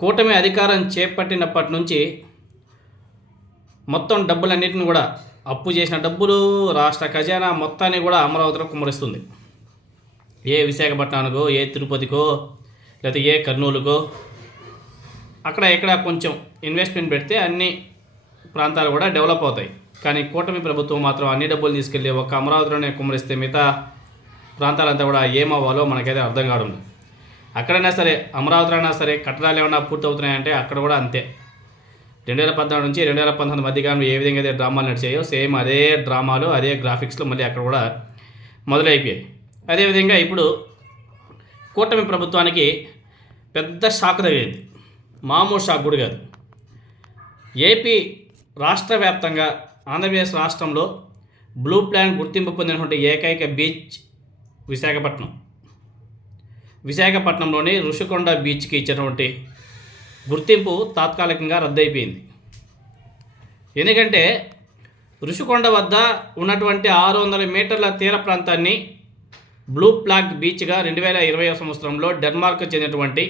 కూటమి అధికారం చేపట్టినప్పటి నుంచి మొత్తం డబ్బులన్నింటిని కూడా అప్పు చేసిన డబ్బులు రాష్ట్ర ఖజానా మొత్తాన్ని కూడా అమరావతిలో కుమ్మరిస్తుంది. ఏ విశాఖపట్నానికో, ఏ తిరుపతికో, లేకపోతే ఏ కర్నూలుకో అక్కడ ఇక్కడ కొంచెం ఇన్వెస్ట్మెంట్ పెడితే అన్ని ప్రాంతాలు కూడా డెవలప్ అవుతాయి. కానీ కూటమి ప్రభుత్వం మాత్రం అన్ని డబ్బులు తీసుకెళ్ళి ఒక అమరావతిలోనే కుమ్మరిస్తే మిగతా ప్రాంతాలంతా కూడా ఏమవ్వాలో మనకైతే అర్థం కావడం. అక్కడైనా సరే, అమరావతిలో అయినా సరే కట్టడాలు ఏమైనా పూర్తవుతున్నాయంటే అక్కడ కూడా అంతే. 2014 నుంచి 2019 మధ్యకాలంలో ఏ విధంగా అయితే డ్రామాలు నడిచాయో సేమ్ అదే డ్రామాలు, అదే గ్రాఫిక్స్లో మళ్ళీ అక్కడ కూడా మొదలైపోయాయి. అదేవిధంగా ఇప్పుడు కూటమి ప్రభుత్వానికి పెద్ద షాక్ తగిలింది. మామూలు షాక్ కూడా కాదు. ఏపీ రాష్ట్ర వ్యాప్తంగా ఆంధ్రప్రదేశ్ రాష్ట్రంలో బ్లూ ప్లాన్ గుర్తింపు పొందినటువంటి ఏకైక బీచ్ విశాఖపట్నం. విశాఖపట్నంలోని ఋషికొండ బీచ్కి ఇచ్చినటువంటి గుర్తింపు తాత్కాలికంగా రద్దయిపోయింది. ఎందుకంటే ఋషికొండ వద్ద ఉన్నటువంటి 600 మీటర్ల తీర ప్రాంతాన్ని బ్లూ ఫ్లాగ్ బీచ్గా 2020 సంవత్సరంలో డెన్మార్క్ చెందినటువంటి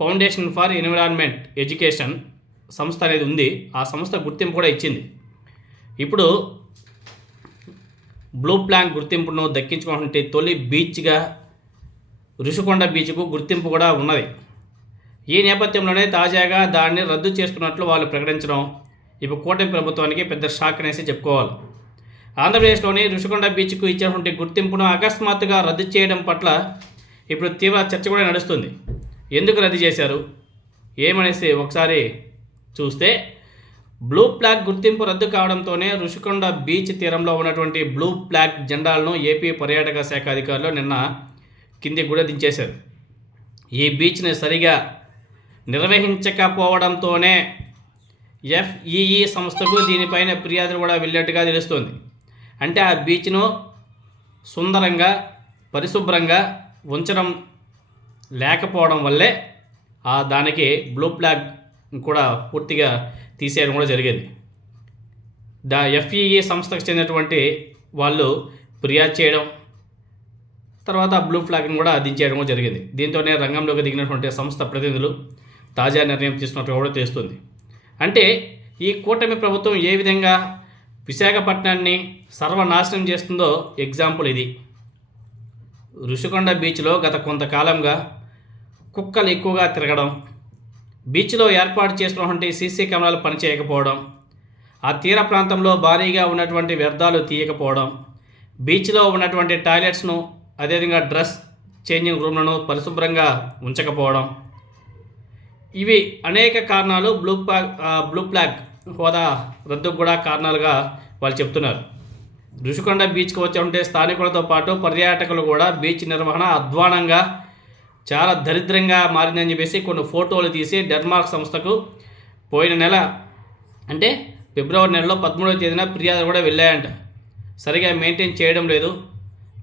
ఫౌండేషన్ ఫర్ ఎన్విరాన్మెంట్ ఎడ్యుకేషన్ సంస్థ అనేది ఉంది. ఆ సంస్థ గుర్తింపు కూడా ఇచ్చింది. ఇప్పుడు బ్లూ ఫ్లాగ్ గుర్తింపును దక్కించుకున్నటువంటి తొలి బీచ్గా ఋషికొండ బీచ్కు గుర్తింపు కూడా ఉన్నది. ఈ నేపథ్యంలోనే తాజాగా దాన్ని రద్దు చేస్తున్నట్లు వాళ్ళు ప్రకటించడం ఇప్పుడు కూటమి ప్రభుత్వానికి పెద్ద షాక్ అనేసి చెప్పుకోవాలి. ఆంధ్రప్రదేశ్లోని ఋషికొండ బీచ్కు ఇచ్చినటువంటి గుర్తింపును అకస్మాత్తుగా రద్దు చేయడం పట్ల ఇప్పుడు తీవ్ర చర్చ కూడా నడుస్తుంది. ఎందుకు రద్దు చేశారు ఏమనేసి ఒకసారి చూస్తే, బ్లూ ఫ్లాగ్ గుర్తింపు రద్దు కావడంతోనే ఋషికొండ బీచ్ తీరంలో ఉన్నటువంటి బ్లూ ఫ్లాగ్ జెండాలను ఏపీ పర్యాటక శాఖ అధికారులు నిన్న కిందికి కూడా దించేశారు. ఈ బీచ్ని సరిగా నిర్వహించకపోవడంతోనే ఎఫ్ఈఈ సంస్థకు దీనిపైన ఫిర్యాదులు కూడా వెళ్ళినట్టుగా తెలుస్తుంది. అంటే ఆ బీచ్ను సుందరంగా పరిశుభ్రంగా ఉంచడం లేకపోవడం వల్లే దానికి బ్లూ ఫ్లాగ్ కూడా పూర్తిగా తీసేయడం కూడా జరిగింది. ఎఫ్ఈఈ సంస్థకు చెందినటువంటి వాళ్ళు ఫిర్యాదు చేయడం, తర్వాత బ్లూ ఫ్లాగ్ని కూడా దించేయడం కూడా జరిగింది. దీంతోనే రంగంలోకి దిగినటువంటి సంస్థ ప్రతినిధులు తాజా నిర్ణయం తీసుకున్నట్టు కూడా తెలుస్తుంది. అంటే ఈ కూటమి ప్రభుత్వం ఏ విధంగా విశాఖపట్నాన్ని సర్వనాశనం చేస్తుందో ఎగ్జాంపుల్ ఇది. ఋషికొండ బీచ్లో గత కొంతకాలంగా కుక్కలు ఎక్కువగా తిరగడం, బీచ్లో ఏర్పాటు చేసినటువంటి సీసీ కెమెరాలు పనిచేయకపోవడం, ఆ తీర ప్రాంతంలో భారీగా ఉన్నటువంటి వ్యర్థాలు తీయకపోవడం, బీచ్లో ఉన్నటువంటి టాయిలెట్స్ను అదేవిధంగా డ్రెస్ చేంజింగ్ రూమ్లను పరిశుభ్రంగా ఉంచకపోవడం, ఇవి అనేక కారణాలు బ్లూ ఫ్లాగ్ హోదా రద్దుకు కూడా కారణాలుగా వాళ్ళు చెప్తున్నారు. ఋషికొండ బీచ్కి వచ్చే స్థానికులతో పాటు పర్యాటకులు కూడా బీచ్ నిర్వహణ అధ్వానంగా చాలా దరిద్రంగా మారిందని చెప్పేసి కొన్ని ఫోటోలు తీసి డెన్మార్క్ సంస్థకు పోయిన నెల అంటే ఫిబ్రవరి నెలలో 13వ తేదీన ఫిర్యాదులు కూడా వెళ్ళాయంట. సరిగా మెయింటైన్ చేయడం లేదు.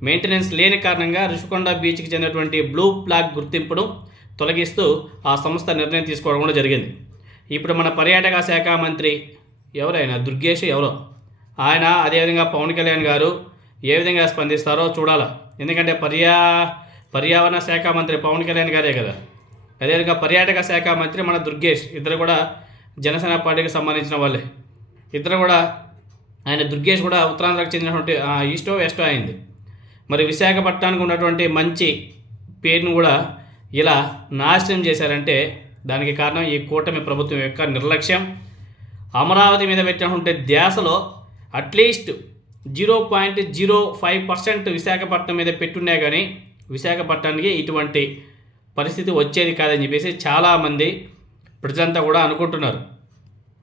మెయింటెనెన్స్ లేని కారణంగా ఋషికొండ బీచ్కి చెందినటువంటి బ్లూ ఫ్లాగ్ గుర్తింపును తొలగిస్తూ ఆ సంస్థ నిర్ణయం తీసుకోవడం కూడా జరిగింది. ఇప్పుడు మన పర్యాటక శాఖ మంత్రి ఎవరైనా దుర్గేష్ ఎవరో ఆయన, అదేవిధంగా పవన్ కళ్యాణ్ గారు ఏ విధంగా స్పందిస్తారో చూడాలి. ఎందుకంటే పర్యావరణ శాఖ మంత్రి పవన్ కళ్యాణ్ గారే కదా, అదేవిధంగా పర్యాటక శాఖ మంత్రి మన దుర్గేష్, ఇద్దరు కూడా జనసేన పార్టీకి సంబంధించిన వాళ్ళే. ఇద్దరు కూడా ఆయన దుర్గేష్ కూడా ఉత్తరాంధ్రకు చెందినటువంటి ఈస్టో వెస్టో అయింది. మరి విశాఖపట్నానికి ఉన్నటువంటి మంచి పేరును కూడా ఇలా నాశనం చేశారంటే దానికి కారణం ఈ కూటమి ప్రభుత్వం యొక్క నిర్లక్ష్యం. అమరావతి మీద పెట్టినటువంటి ధ్యాసలో అట్లీస్ట్ 0.05% విశాఖపట్నం మీద పెట్టున్నా కానీ విశాఖపట్నానికి ఇటువంటి పరిస్థితి వచ్చేది కాదని చెప్పేసి చాలామంది ప్రజలంతా కూడా అనుకుంటున్నారు.